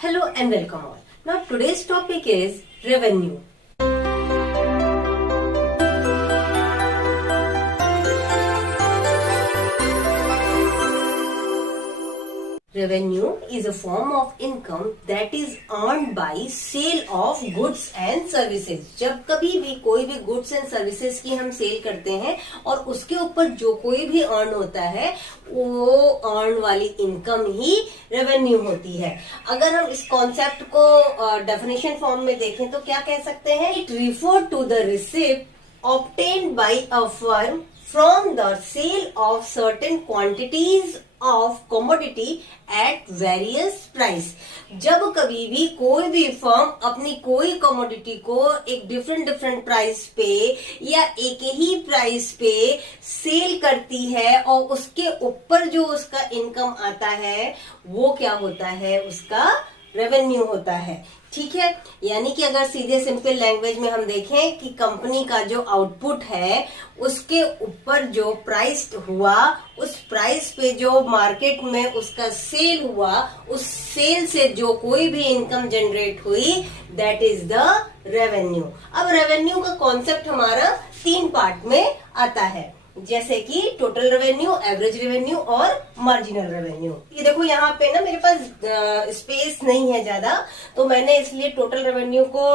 Hello and welcome all. Now today's topic is revenue. Revenue is a form of income that is earned by sale of goods and services. जब कभी भी कोई भी goods and services की हम cell करते हैं और उसके ऊपर जो कोई भी अर्न होता है वो अर्न वाली इनकम ही रेवेन्यू होती है। अगर हम इस कॉन्सेप्ट को डेफिनेशन फॉर्म में देखें तो क्या कह सकते हैं? It refer to the receipt obtained by a firm from the sale of certain quantities of commodity at various price. जब कभी भी कोई भी फर्म अपनी कोई कमोडिटी को एक डिफरेंट प्राइस पे या एक ही प्राइस पे सेल करती है और उसके ऊपर जो उसका इनकम आता है वो क्या होता है? उसका रेवेन्यू होता है। ठीक है, यानी कि अगर सीधे सिंपल लैंग्वेज में हम देखें कि कंपनी का जो आउटपुट है उसके ऊपर जो प्राइस हुआ, उस प्राइस पे जो मार्केट में उसका सेल हुआ, उस सेल से जो कोई भी इनकम जनरेट हुई, दैट इज द रेवेन्यू। अब रेवेन्यू का कॉन्सेप्ट हमारा 3 पार्ट में आता है, जैसे कि टोटल रेवेन्यू, एवरेज रेवेन्यू और मार्जिनल रेवेन्यू। ये देखो यहाँ पे ना मेरे पास स्पेस नहीं है ज्यादा, तो मैंने इसलिए टोटल रेवेन्यू को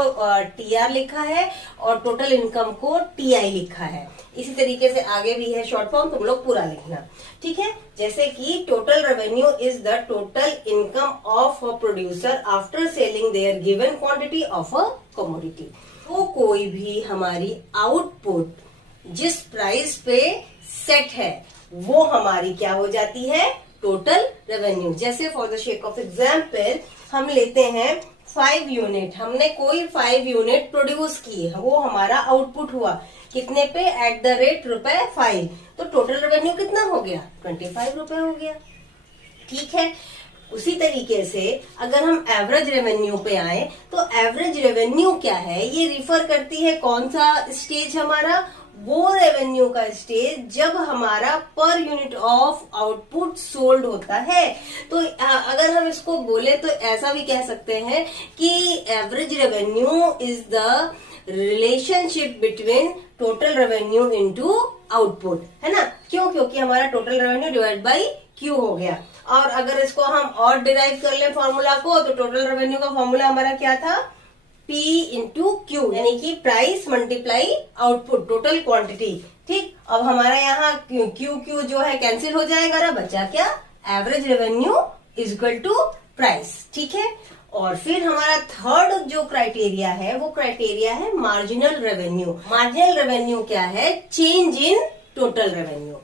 टीआर लिखा है और टोटल इनकम को टीआई लिखा है। इसी तरीके से आगे भी है शॉर्ट फॉर्म, तुम लोग पूरा लिखना। ठीक है, जैसे कि total revenue is the total income of a producer after selling their given quantity of a commodity. तो कोई भी हमारी आउटपुट जिस प्राइस पे सेट है वो हमारी क्या हो जाती है? Total revenue. जैसे for the sake of example हम लेते हैं 5 यूनिट, हमने कोई 5 यूनिट प्रोड्यूस किए, वो हमारा आउटपुट हुआ कितने पे? At the rate ₹5। तो टोटल रेवेन्यू कितना हो गया? ₹25 हो गया। ठीक है, उसी तरीके से अगर हम एवरेज रेवेन्यू पे आए तो एवरेज रेवेन्यू क्या है? ये रिफर करती है कौन सा स्टेज हमारा? वो रेवेन्यू का स्टेज जब हमारा per unit of output sold होता है। तो अगर हम इसको बोले तो ऐसा भी कह सकते हैं कि average revenue is the relationship between total revenue into output, है ना? क्यों? क्योंकि हमारा total revenue divide by Q हो गया। और अगर इसको हम और डिराइव कर ले फॉर्मूला को, तो टोटल रेवेन्यू का फॉर्मूला हमारा क्या था? P इंटू क्यू, यानी कि price multiply output, total quantity. ठीक, अब हमारा यहाँ क्यू जो है कैंसिल हो जाएगा ना, बचा क्या? Average revenue is equal to price. ठीक है, और फिर हमारा थर्ड जो क्राइटेरिया है वो क्राइटेरिया है मार्जिनल रेवेन्यू। मार्जिनल रेवेन्यू क्या है? Change in total revenue.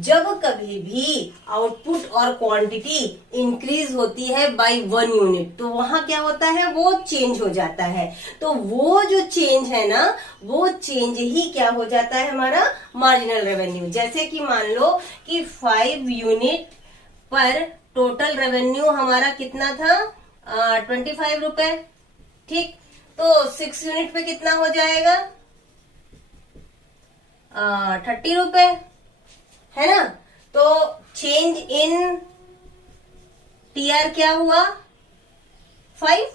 जब कभी भी आउटपुट और क्वांटिटी इंक्रीज होती है बाय 1 यूनिट, तो वहां क्या होता है? वो चेंज हो जाता है। तो वो जो चेंज है ना, वो चेंज ही क्या हो जाता है? हमारा मार्जिनल रेवेन्यू। जैसे कि मान लो कि 5 यूनिट पर टोटल रेवेन्यू हमारा कितना था? ₹25। ठीक, तो 6 यूनिट पे कितना हो जाएगा? ₹30, है ना? तो चेंज इन टीआर क्या हुआ? 5।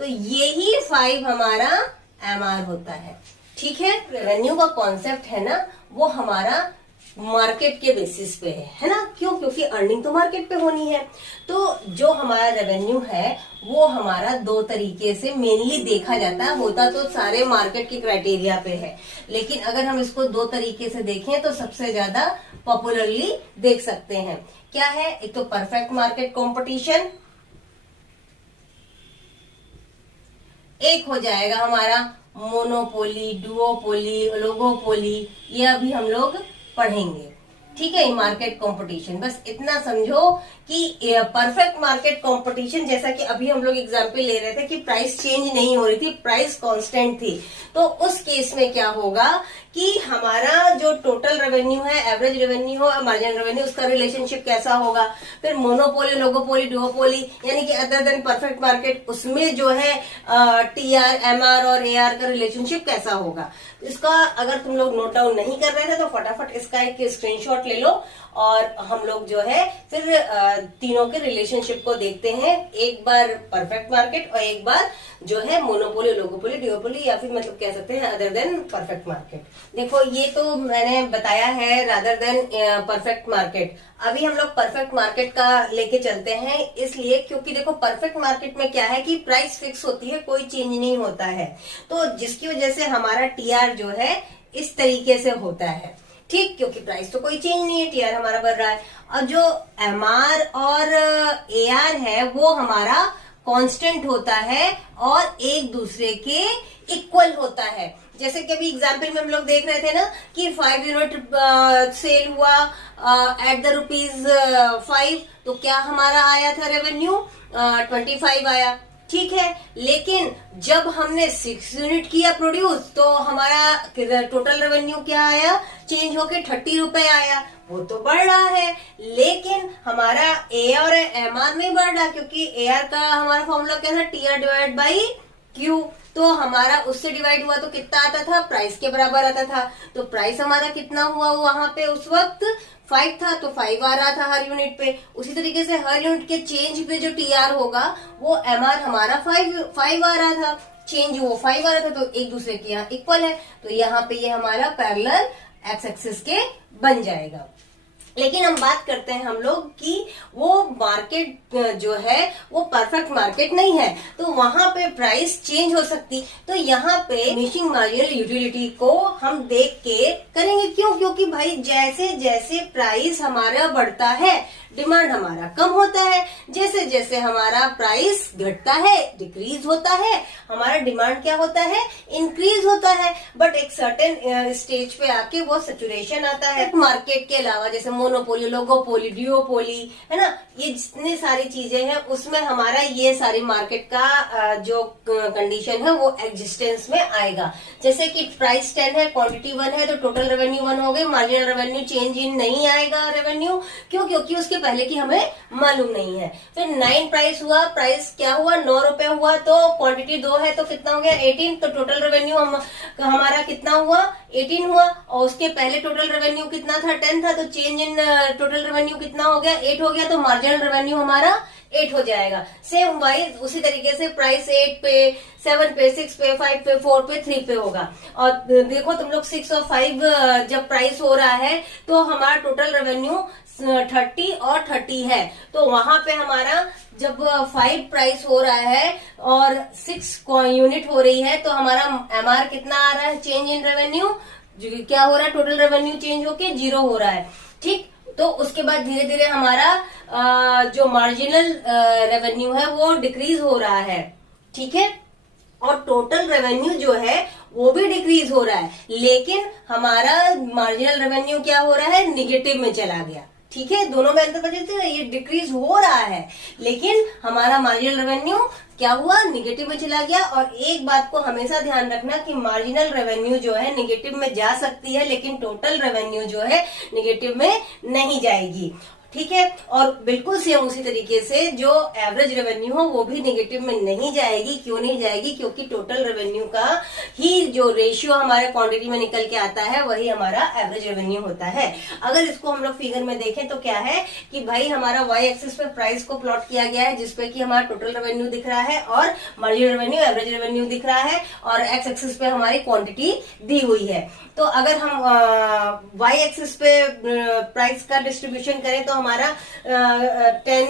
तो ये 5 हमारा एमआर होता है। ठीक है, रेवेन्यू का कॉन्सेप्ट है ना, वो हमारा मार्केट के बेसिस पे है ना? क्यों? क्योंकि अर्निंग तो मार्केट पे होनी है। तो जो हमारा रेवेन्यू है वो हमारा 2 तरीके से मेनली देखा जाता है। होता तो सारे मार्केट के क्राइटेरिया पे है, लेकिन अगर हम इसको 2 तरीके से देखें तो सबसे ज्यादा पॉपुलरली देख सकते हैं। क्या है? एक तो परफेक्ट मार्केट कंपटीशन, एक हो जाएगा हमारा मोनोपोली, डुओपोली, ओलिगोपोली, ये अभी हम लोग पढ़ेंगे। ठीक है, मार्केट कंपटीशन, बस इतना समझो कि परफेक्ट मार्केट कंपटीशन, जैसा कि अभी हम लोग एग्जांपल ले रहे थे कि प्राइस चेंज नहीं हो रही थी, प्राइस कांस्टेंट थी, तो उस केस में क्या होगा कि हमारा जो टोटल रेवेन्यू है, एवरेज रेवेन्यू और मार्जिनल रेवेन्यू, उसका रिलेशनशिप कैसा होगा? फिर मोनोपोली, लोगोपोली, डुओपोली, यानी कि अदर देन परफेक्ट मार्केट, उसमें जो है टीआर, एमआर और एआर का रिलेशनशिप कैसा होगा? इसका अगर तुम लोग नोट डाउन नहीं कर रहे थे तो फटाफट इसका एक स्क्रीनशॉट ले लो और हम लोग जो है फिर तीनों के रिलेशनशिप को देखते हैं, एक बार परफेक्ट मार्केट और एक बार जो है मोनोपोली, ओलिगोपोली, डिओपोली या फिर मतलब कह सकते हैं अदर देन परफेक्ट मार्केट। देखो ये तो मैंने बताया है रादर देन परफेक्ट मार्केट। अभी हम लोग परफेक्ट मार्केट का लेके चलते हैं, इसलिए क्योंकि देखो परफेक्ट मार्केट में क्या है कि प्राइस फिक्स होती है, कोई चेंज नहीं होता है, तो जिसकी वजह से हमारा टीआर जो है इस तरीके से होता है, ठीक, क्योंकि प्राइस तो कोई चेंज नहीं है, टीआर हमारा बढ़ रहा है। और जो एमआर और एआर है वो हमारा कांस्टेंट होता है और एक दूसरे के इक्वल होता है। जैसे कि अभी एग्जाम्पल में हम लोग देख रहे थे ना कि 5 यूनिट सेल हुआ एट द ₹5, तो क्या हमारा आया था रेवेन्यू 25 आया, ठीक है। लेकिन जब हमने 6 यूनिट किया प्रोड्यूस तो हमारा टोटल रेवेन्यू क्या आया, चेंज होके 30 रुपए आया, वो तो बढ़ रहा है। लेकिन हमारा ए और एमआर नहीं बढ़ रहा, क्योंकि एआर का हमारा फॉर्मूला क्या था, टीआर डिवाइड बाई क्यू, तो हमारा उससे डिवाइड हुआ तो कितना आता था, प्राइस के बराबर आता था। तो प्राइस हमारा कितना हुआ वहां पे उस वक्त 5 था, तो 5 आ रहा था हर यूनिट पे। उसी तरीके से हर यूनिट के चेंज पे जो टीआर होगा वो एमआर हमारा 5 आ रहा था, चेंज वो 5 आ रहा था, तो एक दूसरे के यहाँ इक्वल है, तो यहाँ पे ये हमारा पैरेलल एक्स एक्सिस के बन जाएगा। लेकिन हम बात करते हैं हम लोग कि वो मार्केट जो है वो परफेक्ट मार्केट नहीं है, तो वहां पे प्राइस चेंज हो सकती। तो यहाँ पे फिनिशिंग मार्जिनल यूटिलिटी को हम देख के करेंगे, क्यों, क्योंकि भाई जैसे जैसे प्राइस हमारा बढ़ता है डिमांड हमारा कम होता है, जैसे जैसे हमारा प्राइस घटता है डिक्रीज होता है, हमारा डिमांड क्या होता है, इंक्रीज होता है। बट एक सर्टेन स्टेज पे आके वो सैचुरेशन आता है। मार्केट के अलावा जैसे मोनोपोली, ओलिगोपोली, डिओपोली, है ना, ये जितनी सारी चीजें हैं उसमें हमारा ये सारी मार्केट का जो कंडीशन है वो एग्जिस्टेंस में आएगा। जैसे कि प्राइस 10 है, क्वांटिटी 1 है, तो टोटल रेवेन्यू 1 हो गई, मार्जिनल रेवेन्यू चेंज इन नहीं आएगा रेवेन्यू, क्यों, क्योंकि उसके पहले की हमें मालूम नहीं है। फिर 9 प्राइस हुआ, प्राइस क्या हुआ, 9 रुपए हुआ, तो क्वांटिटी 2 है तो कितना हो गया 18, तो टोटल रेवेन्यू हमारा कितना हुआ 18 हुआ, और उसके पहले टोटल रेवेन्यू कितना था 10 था, तो चेंज इन टोटल रेवेन्यू कितना हो गया 8 हो गया, तो मार्जिनल रेवेन्यू हमारा 8 हो जाएगा। सेम वाइज उसी तरीके से प्राइस 8 पे, 7 पे, 6 पे, 5 पे, 4 पे, 3 पे होगा। और देखो तुम लोग 6 और 5 जब प्राइस हो रहा है तो हमारा टोटल रेवेन्यू 30 और 30 है, तो वहां पे हमारा जब 5 प्राइस हो रहा है और 6 यूनिट हो रही है तो हमारा एमआर कितना आ रहा है, चेंज इन रेवेन्यू क्या हो रहा है, टोटल रेवेन्यू चेंज होके 0 हो रहा है, ठीक। तो उसके बाद धीरे धीरे हमारा जो मार्जिनल रेवेन्यू है वो डिक्रीज हो रहा है, ठीक है, और टोटल रेवेन्यू जो है वो भी डिक्रीज हो रहा है, लेकिन हमारा मार्जिनल रेवेन्यू क्या हो रहा है, निगेटिव में चला गया, ठीक है। दोनों में अंतर बचते हैं, ये डिक्रीज हो रहा है लेकिन हमारा मार्जिनल रेवेन्यू क्या हुआ, निगेटिव में चला गया। और एक बात को हमेशा ध्यान रखना कि मार्जिनल रेवेन्यू जो है निगेटिव में जा सकती है लेकिन टोटल रेवेन्यू जो है निगेटिव में नहीं जाएगी, ठीक है। और बिल्कुल सेम उसी तरीके से जो एवरेज रेवेन्यू हो वो भी नेगेटिव में नहीं जाएगी। क्यों नहीं जाएगी, क्योंकि टोटल रेवेन्यू का ही जो रेशियो हमारे क्वांटिटी में निकल के आता है वही हमारा एवरेज रेवेन्यू होता है। अगर इसको हम लोग फिगर में देखें तो क्या है कि भाई हमारा वाई एक्सिस पे प्राइस को प्लॉट किया गया है जिसपे कि हमारा टोटल रेवेन्यू दिख रहा है और मार्जिनल रेवेन्यू, एवरेज रेवेन्यू दिख रहा है, और एक्स एक्सिस पे हमारी क्वांटिटी दी हुई है। तो अगर हम वाई एक्सिस पे प्राइस का डिस्ट्रीब्यूशन करें तो हमारा 10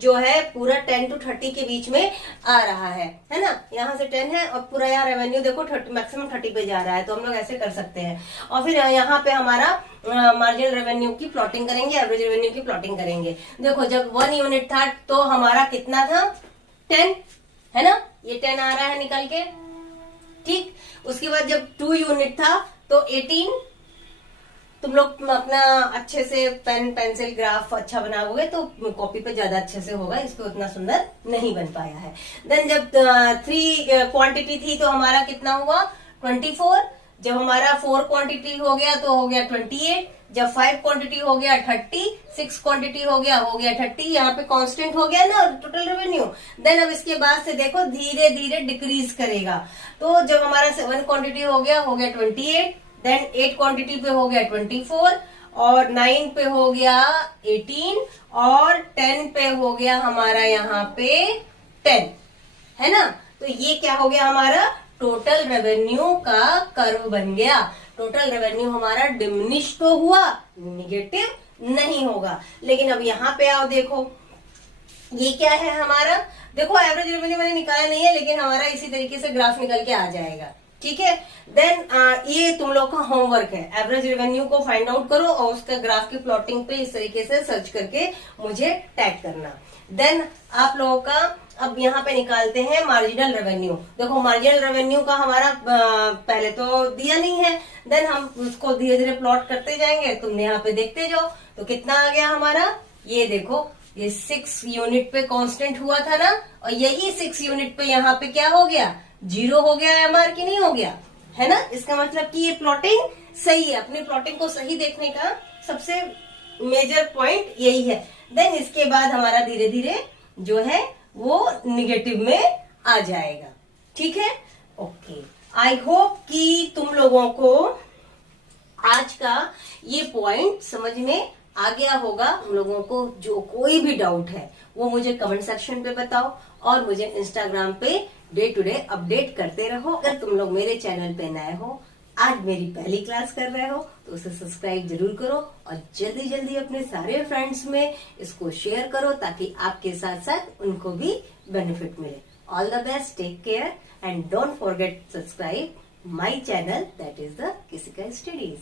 जो है पूरा 10 to 30 के बीच में आ रहा है ना। यहाँ से 10 है और पूरा यहाँ रेवेन्यू देखो मैक्सिमम 30 पे जा रहा है, तो हम लोग ऐसे कर सकते हैं। और फिर यहाँ पे हमारा मार्जिनल रेवेन्यू की प्लॉटिंग करेंगे, एवरेज रेवेन्यू की प्लॉटिंग करेंगे। देखो जब 1 यूनिट था तो हमारा कितना था 10, है ना, ये 10 आ रहा है निकल के, ठीक। उसके बाद जब 2 यूनिट था तो 18। तुम लोग अपना अच्छे से पेन पेंसिल ग्राफ अच्छा बनाओगे तो कॉपी पे ज्यादा अच्छे से होगा, इस पे उतना सुंदर नहीं बन पाया है। देन जब 3 क्वांटिटी थी तो हमारा कितना हुआ 24। जब हमारा 4 क्वांटिटी हो गया तो हो गया 28। जब 5 क्वांटिटी हो गया 30, 6 क्वांटिटी हो गया 30। यहाँ पे कांस्टेंट हो गया ना टोटल रेवेन्यू। देन अब इसके बाद से देखो धीरे धीरे डिक्रीज करेगा। तो जब हमारा 7 क्वांटिटी हो गया 28। देन 8 क्वांटिटी पे हो गया 24 और 9 पे हो गया 18 और 10 पे हो गया हमारा यहाँ पे 10, है ना। तो ये क्या हो गया हमारा टोटल रेवेन्यू का कर्व बन गया। टोटल रेवेन्यू हमारा डिमिनिश तो हुआ, निगेटिव नहीं होगा। लेकिन अब यहाँ पे आओ, देखो ये क्या है हमारा, देखो एवरेज रेवेन्यू मैंने निकाला नहीं है, लेकिन हमारा इसी तरीके से ग्राफ निकल के आ जाएगा, ठीक है। देन ये तुम लोग का होमवर्क है, एवरेज रेवेन्यू को फाइंड आउट करो और उसका ग्राफ की प्लॉटिंग पे इस तरीके से सर्च करके मुझे टैग करना। देन आप लोगों का अब यहाँ पे निकालते हैं मार्जिनल रेवेन्यू। देखो मार्जिनल रेवेन्यू का हमारा पहले तो दिया नहीं है, देन हम उसको धीरे धीरे प्लॉट करते जाएंगे, तुम यहाँ पे देखते जाओ। तो कितना आ गया हमारा, ये देखो ये 6 यूनिट पे कांस्टेंट हुआ था ना, और यही 6 यूनिट पे यहाँ पे क्या हो गया, 0 हो गया एमआर की नहीं हो गया, है ना। इसका मतलब कि ये प्लॉटिंग सही है। अपनी प्लॉटिंग को सही देखने का सबसे मेजर पॉइंट यही है। देन इसके बाद हमारा धीरे धीरे जो है वो निगेटिव में आ जाएगा, ठीक है। ओके, आई होप कि तुम लोगों को आज का ये पॉइंट समझ में आ गया होगा। तुम लोगों को जो कोई भी डाउट है वो मुझे कमेंट सेक्शन पे बताओ और मुझे इंस्टाग्राम पे डे टू डे अपडेट करते रहो। अगर तुम लोग मेरे चैनल पे नए हो, आज मेरी पहली क्लास कर रहे हो, तो उसे सब्सक्राइब जरूर करो और जल्दी जल्दी अपने सारे फ्रेंड्स में इसको शेयर करो ताकि आपके साथ साथ उनको भी बेनिफिट मिले। All the best, take care and don't forget subscribe my channel, that is the किसिका स्टडीज।